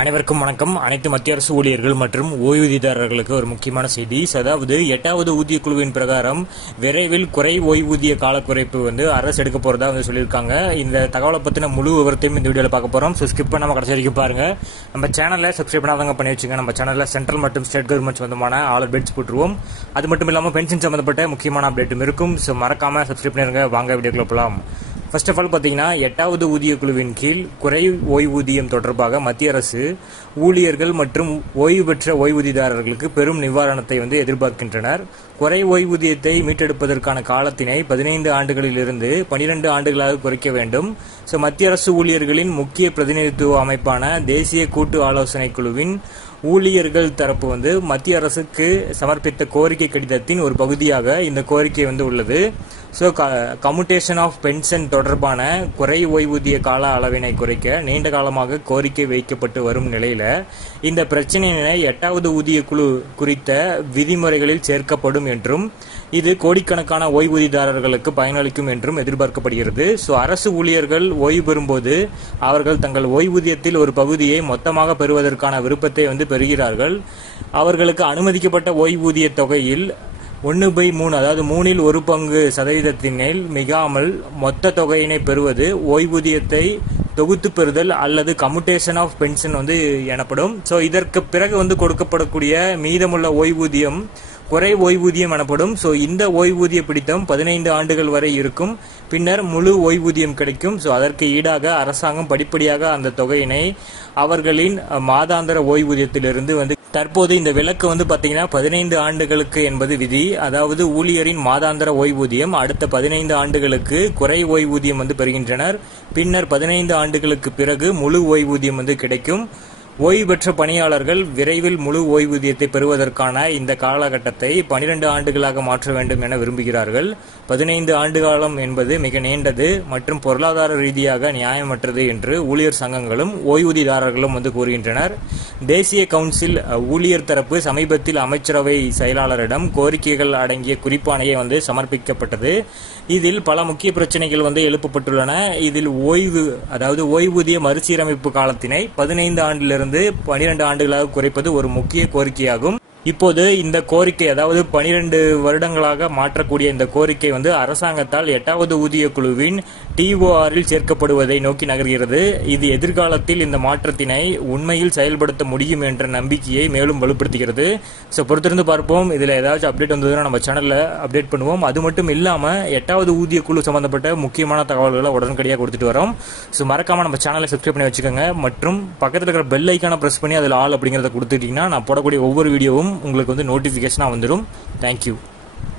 அனைவருக்கும் வணக்கம். அனைத்து மத்திய அரசு ஊழியர்கள் மற்றும் ஓய்வூதியதாரர்களுக்கு ஒரு முக்கியமான செய்தி. அதாவது 8வது ஊதிய குழுவின் பிரகாரம் விரைவில் குறை ஓய்வூதிய காலக்குறைப்பு அரசு எடுக்க போறதா சொல்லியிருக்காங்க. இந்த தகவலை பத்தின முழு விவரத்தையும் இந்த வீடியோல பார்க்க போறோம். ஸ்கிப் பண்ணாம கடைசி வரைக்கும் பாருங்க. நம்ம சேனலை சப்ஸ்கிரைப் பண்ணாதவங்க பண்ணி வச்சுங்க. நம்ம சேனல்ல சென்ட்ரல் மற்றும் ஸ்டேட் கவர்மெண்ட் சம்பந்தமான ஆல் அப்டேட்ஸ் போட்டுருவோம். அது மட்டும் இல்லாம பென்ஷன் சம்பந்தப்பட்ட முக்கியமான அப்டேட்டும் இருக்கும். மறக்காம சப்ஸ்கிரைப் பண்ணிருங்க. வாங்க வீடியோக்குள்ள போலாம். ஃபர்ஸ்ட் ஆஃப் ஆல் பார்த்தீங்கன்னா 8வது ஊதிய குழுவின் கீழ் குறை ஓய்வூதியம் தொடர்பாக மத்திய அரசு ஊழியர்கள் மற்றும் ஓய்வு பெற்ற ஓய்வூதியதாரர்களுக்கு பெரும் நிவாரணத்தை எதிர்பார்க்கின்றனர். குறை ஓய்வூதியத்தை மீட்டெடுப்பதற்கான காலத்தினை 15 ஆண்டுகளிலிருந்து 12 ஆண்டுகளாக குறைக்க வேண்டும். மத்திய அரசு ஊழியர்களின் முக்கிய பிரதிநிதித்துவ அமைப்பான தேசிய கூட்டு ஆலோசனை குழுவின் ஊழியர்கள் தரப்பு மத்திய அரசுக்கு சமர்ப்பித்த கோரிக்கை கடிதத்தின் ஒரு பகுதியாக இந்த கோரிக்கை உள்ளது. கம்யூட்டேஷன் ஆஃப் பென்ஷன் தொடர்பான குறை ஓய்வூதிய கால அளவினை குறைக்க நீண்ட காலமாக கோரிக்கை வைக்கப்பட்டு வரும் நிலையில இந்த பிரச்சனையினை 8வது ஊதிய குழு குறித்த விதிமுறைகளில் சேர்க்கப்படும் என்றும் இது கோடிக்கணக்கான ஓய்வூதியதாரர்களுக்கு பயனளிக்கும் என்றும் எதிர்பார்க்கப்படுகிறது. அரசு ஊழியர்கள் ஓய்வு பெறும்போது அவர்கள் தங்கள் ஓய்வூதியத்தில் ஒரு பகுதியை மொத்தமாக பெறுவதற்கான விருப்பத்தை பெறுகிறார்கள். அவர்களுக்கு அனுமதிக்கப்பட்ட ஓய்வூதிய தொகையில் 1/3 அதாவது 1/3 மிகாமல் மொத்த தொகையினை பெறுவது ஓய்வூதியத்தை தொகுத்து பெறுதல் அல்லது கம்யூட்டேஷன் ஆஃப் பென்ஷன் எனப்படும். இதற்கு பிறகு கொடுக்கப்படக்கூடிய மீதமுள்ள ஓய்வூதியம் குறை ஓய்வூதியம் எனப்படும். இந்த ஓய்வூதிய பிடித்தம் 15 ஆண்டுகள் வரை இருக்கும். பின்னர் முழு ஓய்வூதியம் கிடைக்கும். அதற்கு ஈடாக அரசாங்கம் படிப்படியாக அந்த தொகையினை அவர்களின் மாதாந்திர ஓய்வூதியத்திலிருந்து தற்போது இந்த விலக்கு பாத்தீங்கன்னா 15 ஆண்டுகளுக்கு என்பது விதி. அதாவது ஊழியரின் மாதாந்திர ஓய்வூதியம் அடுத்த 15 ஆண்டுகளுக்கு குறை ஓய்வூதியம் பெறுகின்றனர். பின்னர் 15 ஆண்டுகளுக்கு பிறகு முழு ஓய்வூதியம் கிடைக்கும். ஓய்வு பெற்ற பணியாளர்கள் விரைவில் முழு ஓய்வூதியத்தை பெறுவதற்கான இந்த காலகட்டத்தை 12 ஆண்டுகளாக மாற்ற வேண்டும் என விரும்புகிறார்கள். 15 ஆண்டு காலம் என்பது மிக நீண்டது மற்றும் பொருளாதார ரீதியாக நியாயமற்றது என்று ஊழியர் சங்கங்களும் ஓய்வூதியதாரர்களும் கூறுகின்றனர். தேசிய கவுன்சில் ஊழியர் தரப்பு சமீபத்தில் அமைச்சரவை செயலாளரிடம் கோரிக்கைகள் அடங்கிய குறிப்பாணையை சமர்ப்பிக்கப்பட்டது. இதில் பல முக்கிய பிரச்சனைகள் எழுப்பப்பட்டுள்ளன. இதில் ஓய்வூதிய மறுசீரமைப்பு காலத்தினை 15 ஆண்டிலிருந்து 12 ஆண்டுகளாக குறைப்பது ஒரு முக்கிய கோரிக்கையாகும். இப்போது இந்த கோரிக்கை அதாவது 12 வருடங்களாக மாற்றக்கூடிய இந்த கோரிக்கை அரசாங்கத்தால் 8வது ஊதிய குழுவின் TORல் சேர்க்கப்படுவதை நோக்கி நகர்கிறது. இது எதிர்காலத்தில் இந்த மாற்றத்தினை உண்மையில் செயல்படுத்த முடியும் என்ற நம்பிக்கையை மேலும் வலுப்படுத்துகிறது. பொறுத்திருந்து பார்ப்போம். இதுல ஏதாச்சும் அப்டேட் வந்ததுன்னா நம்ம சேனல்ல அப்டேட் பண்ணுவோம். அது மட்டும் இல்லாம 8வது ஊதிய குழு சம்பந்தப்பட்ட முக்கியமான தகவல்களை உடனடியாக கொடுத்துட்டு வரோம். மறக்காம நம்ம சேனலை சப்ஸ்கிரைப் பண்ணி வச்சுக்கோங்க மற்றும் பக்கத்தில் இருக்கிற பெல் ஐக்கான பிரஸ் பண்ணி அதில் ஆல் அப்படிங்கறத கொடுத்துட்டீங்கன்னா நான் போடக்கூடிய ஒவ்வொரு வீடியோவும் உங்களுக்கு நோட்டிபிகேஷனா வந்துடும். தேங்க்யூ.